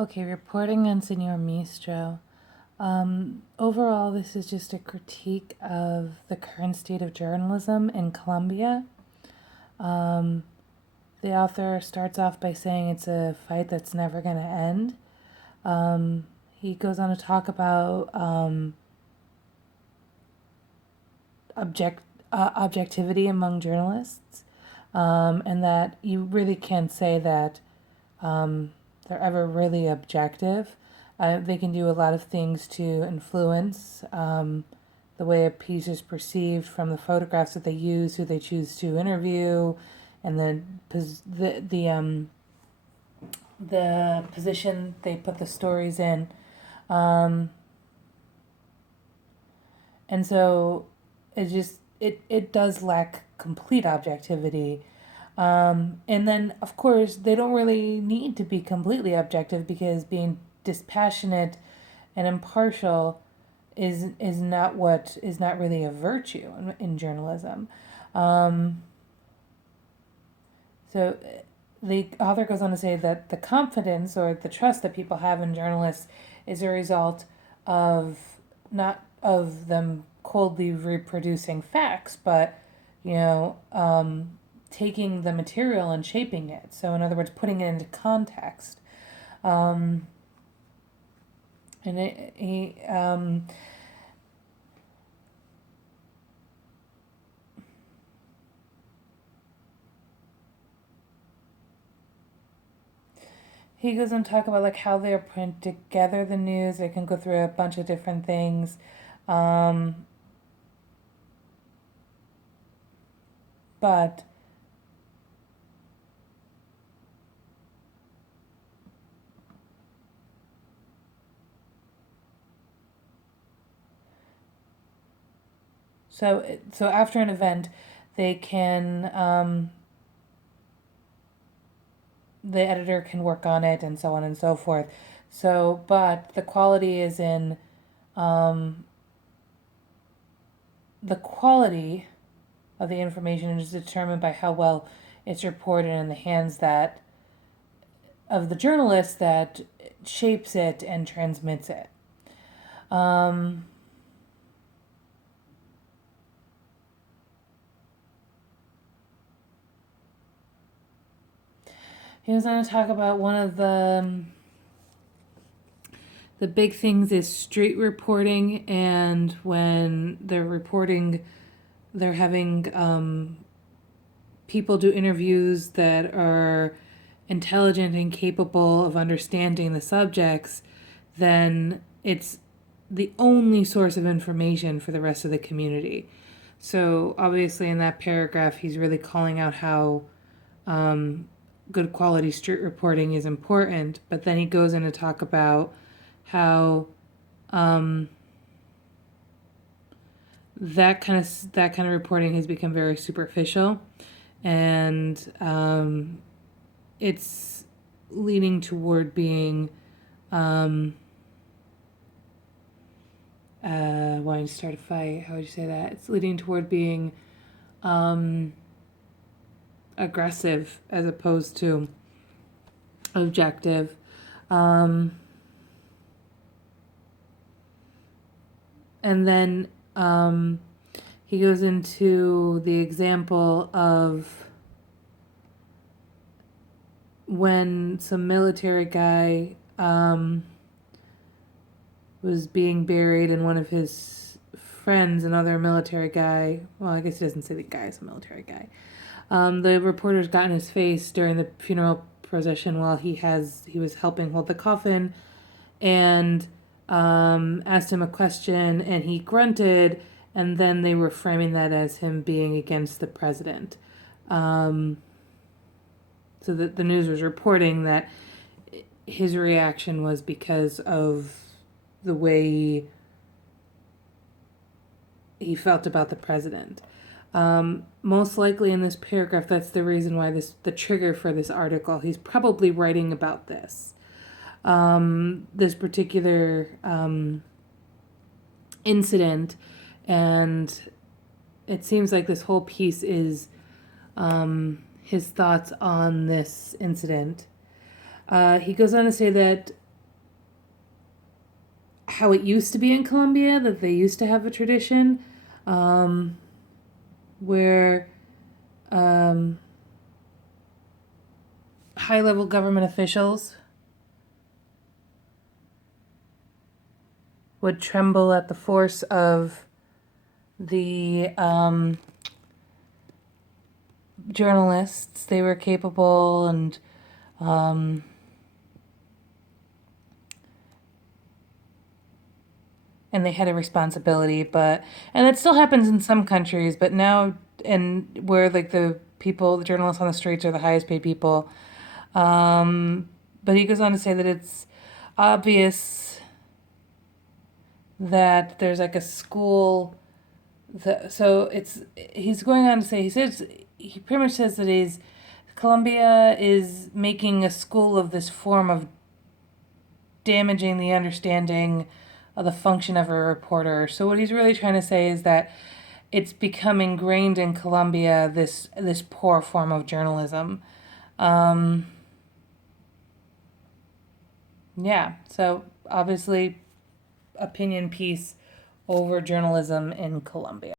Okay, reporting on Senor Mistro. Overall, this is just a critique of the current state of journalism in Colombia. Um, the author starts off by saying it's a fight that's never going to end. He goes on to talk about object objectivity among journalists, and that you really can't say that they're ever really objective. They can do a lot of things to influence the way a piece is perceived from the photographs that they use, who they choose to interview, and the position they put the stories in. Um, and so it does lack complete objectivity. And then, of course, they don't really need to be completely objective because being dispassionate and impartial is not really a virtue in journalism. Um, so the author goes on to say that the confidence or the trust that people have in journalists is a result of not of them coldly reproducing facts, but you know, taking the material and shaping it. So, in other words, putting it into context. Um, and it, he goes on to talk about like how they're putting together the news. They can go through a bunch of different things. Um, but so after an event, they can the editor can work on it and so on and so forth. So, but the quality is in um, the quality of the information is determined by how well it's reported in the hands that of the journalist that shapes it and transmits it. Um, he was going to talk about one of the big things is street reporting, and when they're reporting, they're having people do interviews that are intelligent and capable of understanding the subjects, then it's the only source of information for the rest of the community. So obviously, in that paragraph, he's really calling out how good quality street reporting is important. But then he goes in to talk about how that kind of reporting has become very superficial, and it's leaning toward being wanting to start a fight. How would you say that? It's leading toward being aggressive as opposed to objective. And then he goes into the example of when some military guy was being buried, and one of his friends, another military guy, well, I guess he doesn't say the guy's a military guy. The reporters got in his face during the funeral procession while he was helping hold the coffin, and asked him a question, and he grunted, and then they were framing that as him being against the president. So that the news was reporting that his reaction was because of the way he felt about the president. Most likely in this paragraph, that's the reason why the trigger for this article. He's probably writing about this. This particular incident, and it seems like this whole piece is his thoughts on this incident. He goes on to say that how it used to be in Colombia, that they used to have a tradition where high-level government officials would tremble at the force of the journalists. They were capable and they had a responsibility, and it still happens in some countries, but now, and where like the journalists on the streets are the highest paid people. But he goes on to say that it's obvious that there's like a school he's going on to say, he pretty much says that Colombia is making a school of this form of damaging the understanding of the function of a reporter. So what he's really trying to say is that it's become ingrained in Colombia, this poor form of journalism. Yeah, so obviously opinion piece over journalism in Colombia.